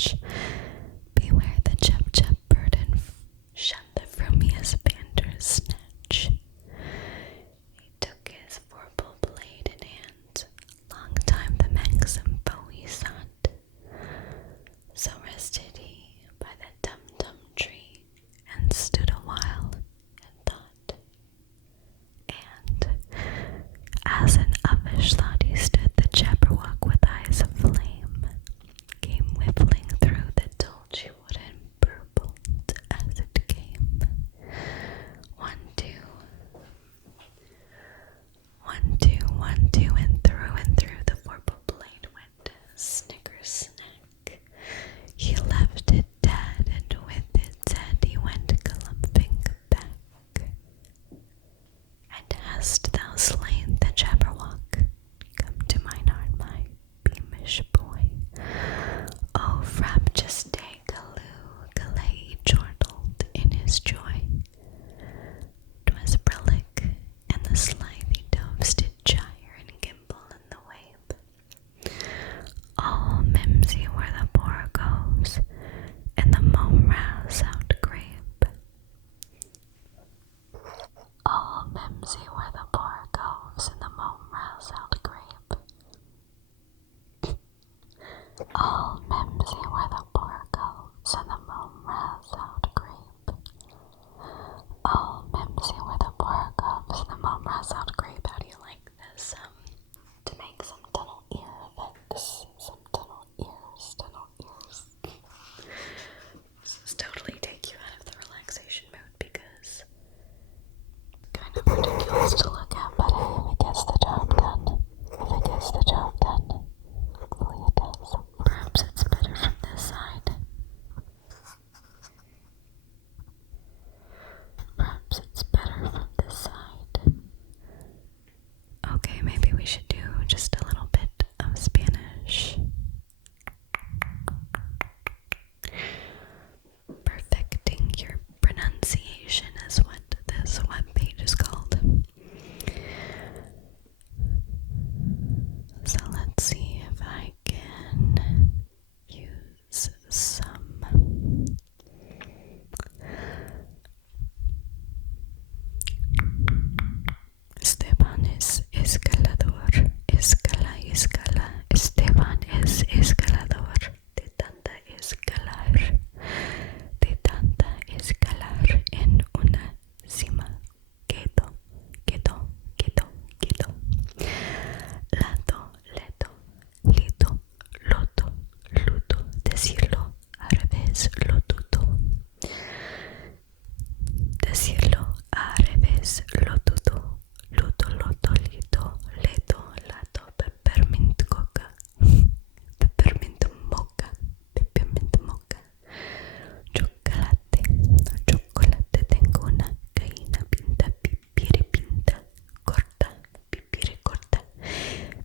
snatch. Beware the chub bird and shun the frumious bandersnatch. He took his vorpal blade in hand, long time the manxome foe he sought. So rested he by the tum tree, and stood a while and thought. And as an uffish thought he stood, the Jabberwock with eyes of flame came whiffling through the dolgy wood and burbled as it came. 1, 2, 1, 2, 1, 2, and through the vorpal blade went snicker snack. He left it dead, and with its head he went clumping back. And hast thou slain the Jabberwock? Come to mine arm, my beamish boy. Oh, frabjous day, Galay chortled in his joy. 'Twas brillig, and the slithy doves did gyre and gimble in the wabe. All mimsy were the borogoves, and the mome-rouse outgrabe. All mimsy were the borogoves, and the mome-rouse outgrabe. All mimsy were the borogoves, and the mome-rouse outgrabe. All mimsy were the borogoves, and the mome-rouse outgrabe. How do you like this? To make some tunnel ear effects. Some tunnel ears. This is totally take you out of the relaxation mode because it's kind of ridiculous to look at, but if it gets the job done, hopefully it does. Perhaps it's better from this side. Perhaps it's better from this side. Okay, maybe we should do just a little bit of Spanish. Perfecting your pronunciation is what this webpage is called. So let's see if I can use some Esteban es escalador, escala, Esteban es escalador, de tanta escalar en una cima, quedó, lato, leto, lito, loto, luto, decirlo al revés, lo tuto. Decirlo al revés, lo tuto, luto, loto, lito, leto, lato, peppermint coca, peppermint mocha, chocolate, tengo una gallina pinta, pipiri pinta, corta, pipiri corta,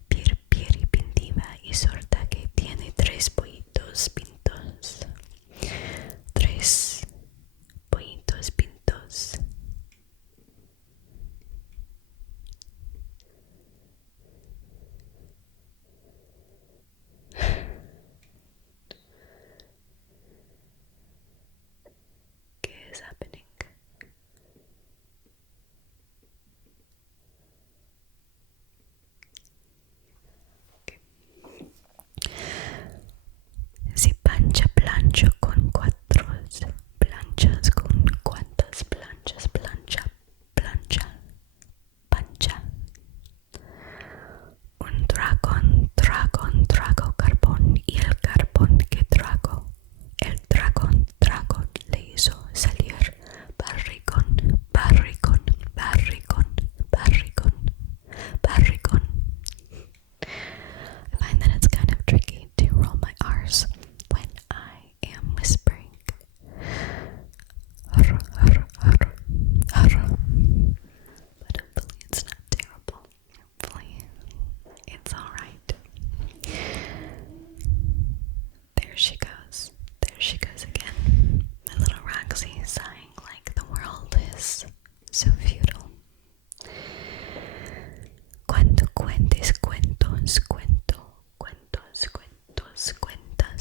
piri pintiva y sorda que tiene 3 pollitos pintos, 3 pollitos pintos. ¿Qué es happening? Okay. Si plancho con 4 planchas, con cuántas planchas, plancha, pancha. Un dragón, trago carbón, y el carbón que trago, el dragón le hizo salir barrigón. I find that it's kind of tricky to roll my R's when I am whispering. But hopefully it's not terrible. Hopefully it's alright. There she goes again. My little Roxy sighing like the world is so futile. Cuando cuentes cuentas,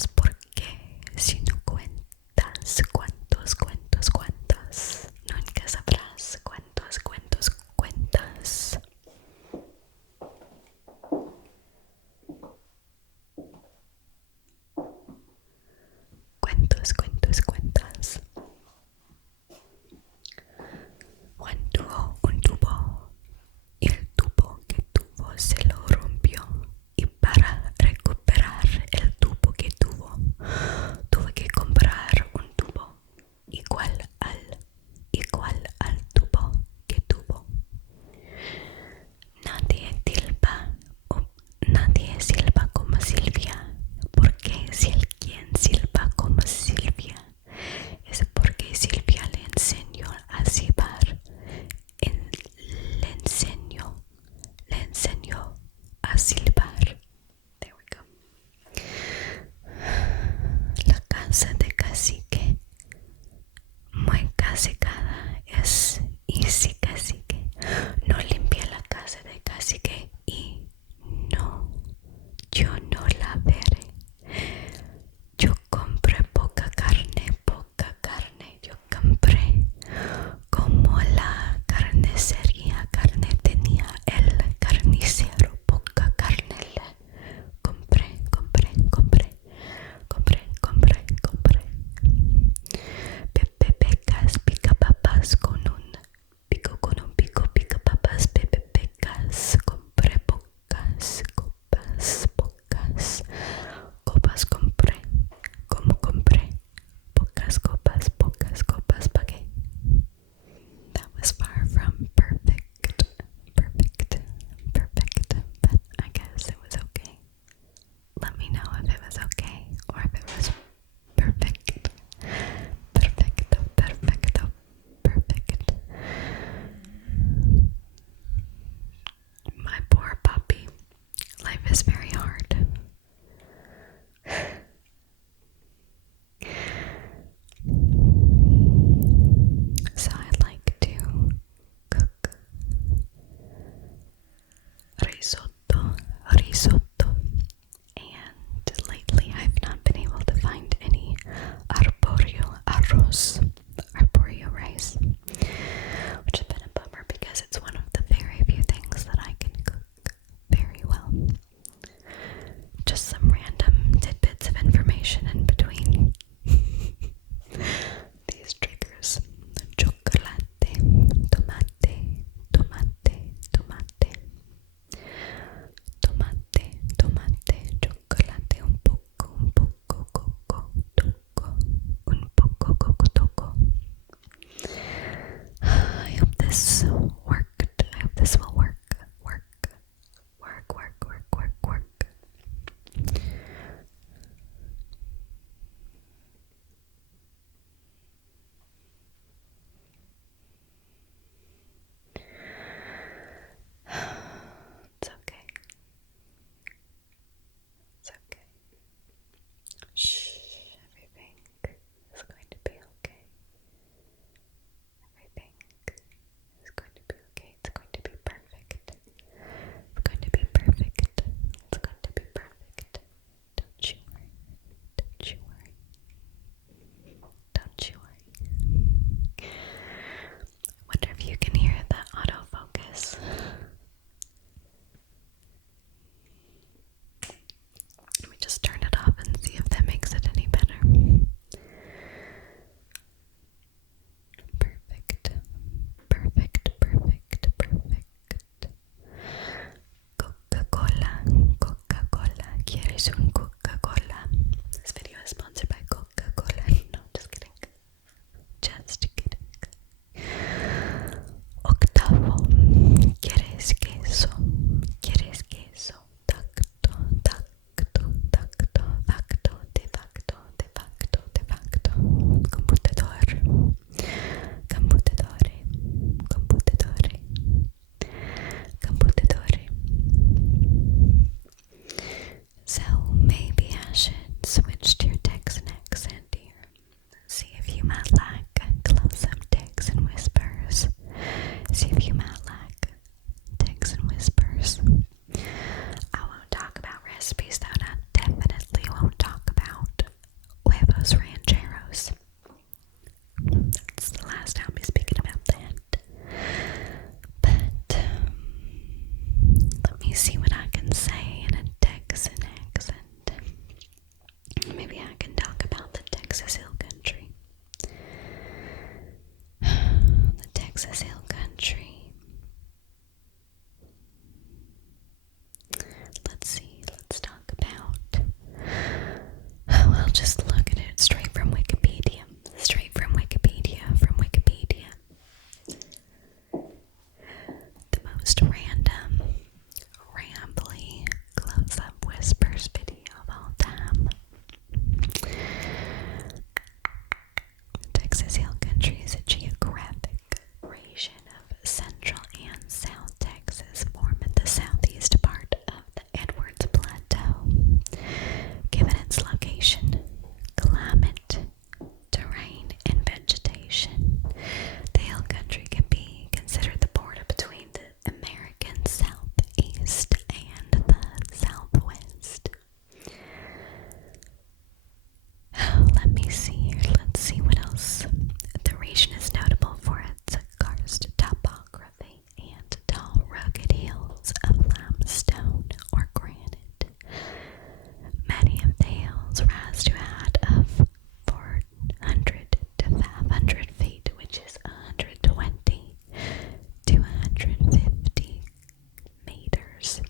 ¿por qué Texas Hill Country. The Texas Hill Country. Let's see, let's talk about, well, just look at it straight from Wikipedia. Straight from Wikipedia, The most random, rambly, close-up whispers video of all time. Texas Hill Country is a geographic region of Central and South Texas, forming the southeast part of the Edwards Plateau. Given its location, climate, terrain, and vegetation, the hill country can be considered the border between the American Southeast and the Southwest. Let me see here. Let's see what else. The region is notable for its karst topography and tall, rugged hills of limestone or granite. Many of the hills rise to a height of 400 to 500 feet, which is 120 to 150 meters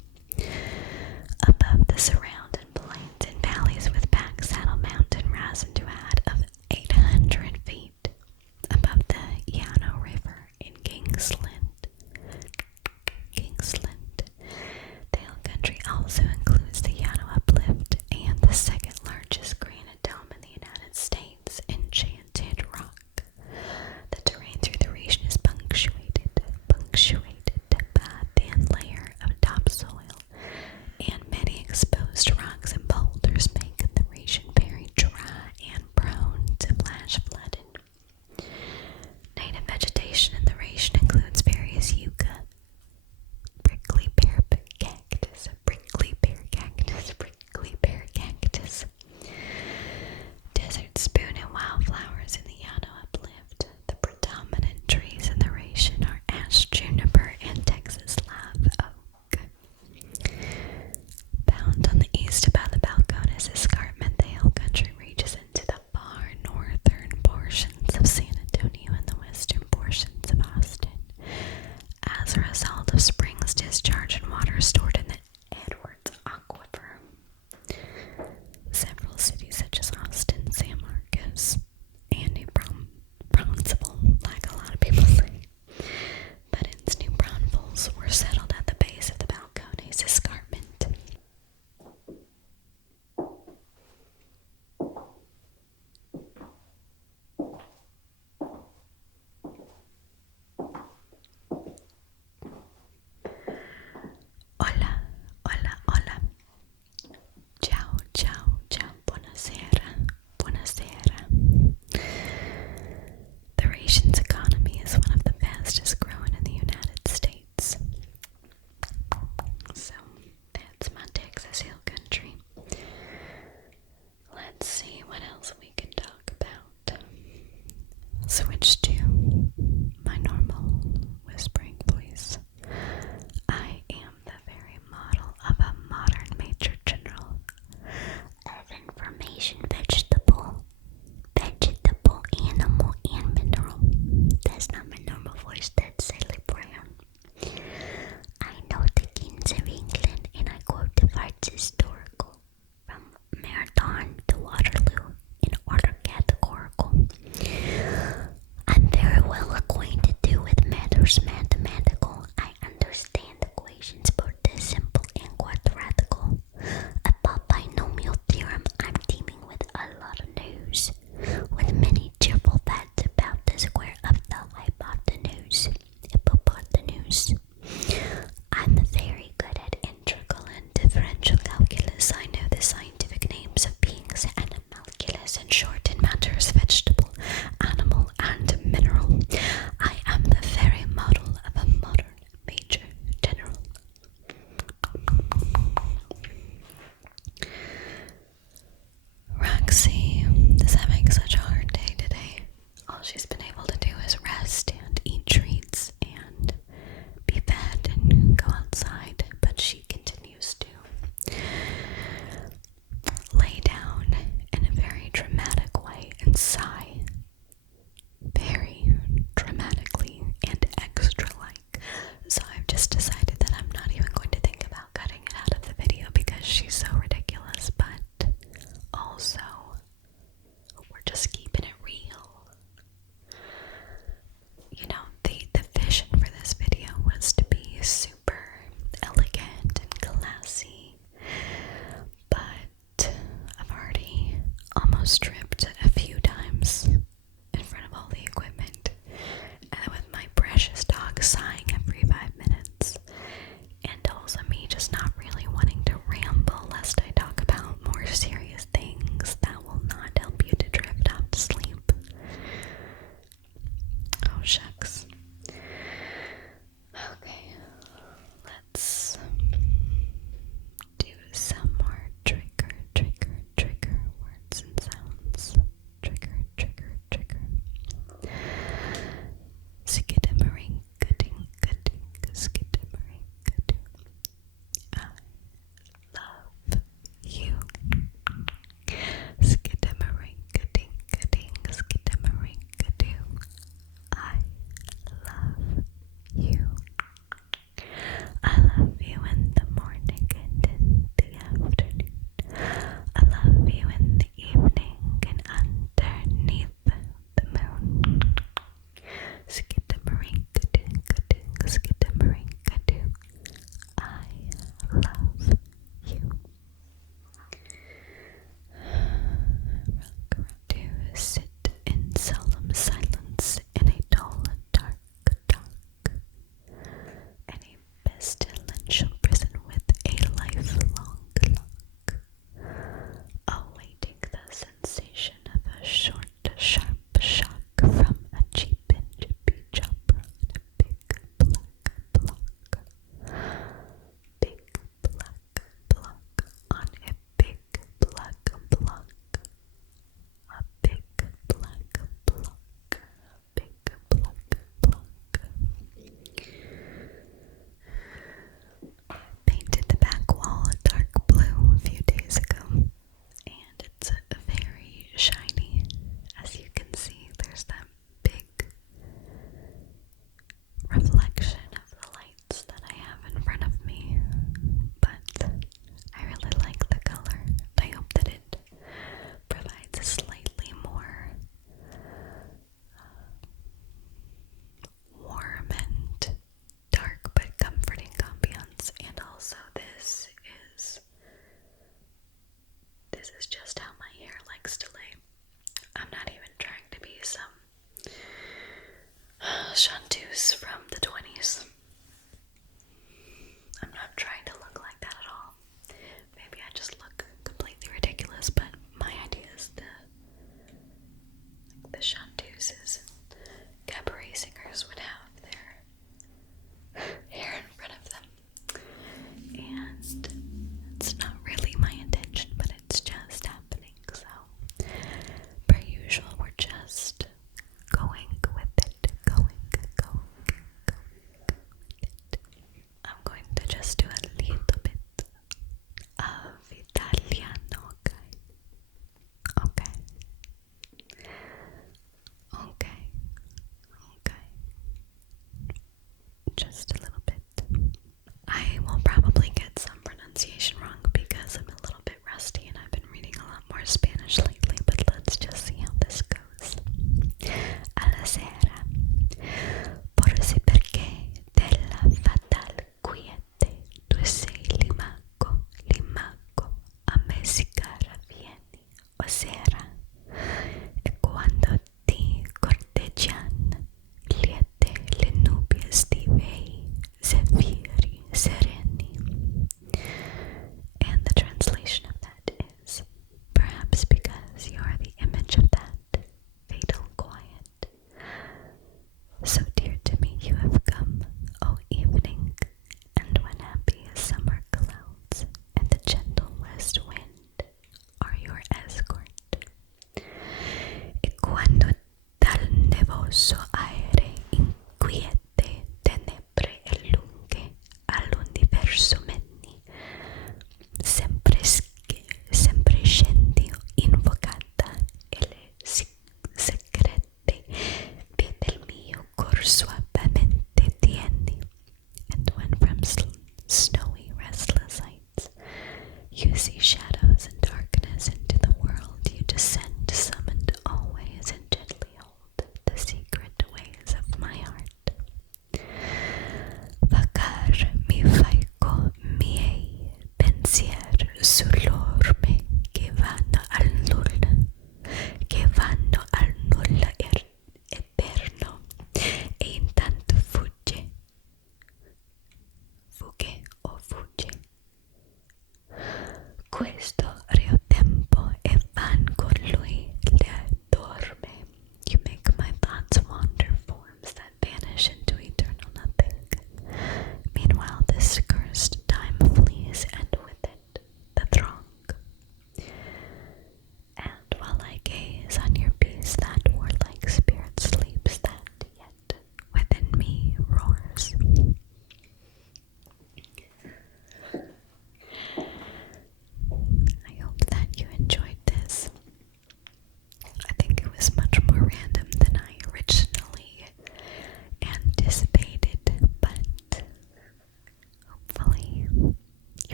above the surrounding plains and valleys, with Back Saddle Mountain rising to a height of 800 feet above the Llano River in Kingsland. The hill country also includes the Llano Uplift and the second largest granite dome in the United States, Enchanted Rock. The terrain through the region is punctuated by a thin layer of topsoil and many exposed rocks and boulders, making the region very dry and prone to flash flooding. Native vegetation in the region includes various yucca, prickly pear cactus, desert spoon, and wildflowers in the Llano Uplift. The predominant trees in the region are ash, juniper, and Texas live oak. Bound on the east by the Balcones Escarpment, the hill country reaches into the far northern portions of San Antonio and the western portions of Austin. As a result of springs discharging water stored in the Edwards Aquifer, several cities such as Austin, San Marcos, and New Braunfels, like a lot of people say, but its New Braunfels were settled at the base of the Balcones Escarpment. Hola, hola, hola. Ciao, ciao, ciao. Buonasera, buonasera. The region's economy is one of the fastest growing in the United States. So, that's my Texas Hill Country. Let's see what else we can talk about. Switch to my normal whispering voice. I am the very model of a modern Major General of information, vegetable, animal, and mineral. That's not my normal voice, that's Sally Brown. I know the kings of England, and I quote the parts historical, from Marathon to Waterloo, in order categorical. I'm very well acquainted too with matters mathematical. I understand equations both the simple and quadratical. About binomial theorem, I'm teeming with a lot of news, with many cheerful facts about the square of the hypotenuse. I'm very good at integral and differential calculus. I know the scientific names of beings and animalculous, in short, in matters vegetable, animal, and mineral. I am the very model of a modern Major General. Roxy is having such a hard day today. All she's been able to do is rest and eat treats and be fed and go outside, but she continues to lay down in a very dramatic way. and sigh very dramatically and extra-like. So I've just decided that I'm not even going to think about cutting it out of the video because she's so ridiculous, but also we're just keeping it real. You know, the vision for this video was to be super elegant and classy, but I've already almost tripped a few times in front of all the equipment, and with my precious dog sighing every 5 minutes, and also me just not really wanting to ramble lest I talk about more serious things that will not help you to drift off to sleep. Oh, shucks. Okay, let's do some more trigger words and sounds. Trigger. Skiddamarink-a-dink, skiddamarink-a-doo. I love you. Skiddamarink-a-dink, skiddamarink-a-doo. I love you. I love you in the morning and in the afternoon. I love you in the evening and underneath the moon. Skiddamarink-a-dink, skiddamarink-a-doo. I love you. To sit in solemn silence in a dull, dark, in a pestilential prison with a lifelong lock, awaiting the sensation of a short, sharp shock from a cheap and chippy chopper on a big black block. Big black block on a big black block. A big black block. Big black block. Painted the back wall a dark blue a few days ago, and it's very shiny. As you can see, there's that big reflection of the lights that I have in front of me, but I really like the color. I hope that it provides a slightly more warm and dark but comforting ambiance. And also this is just how my hair likes to lay. I'm not even trying to be some chanteuse from the 20s. I'm not trying to look like that at all. Maybe I just look completely ridiculous, but my idea is the chanteuse is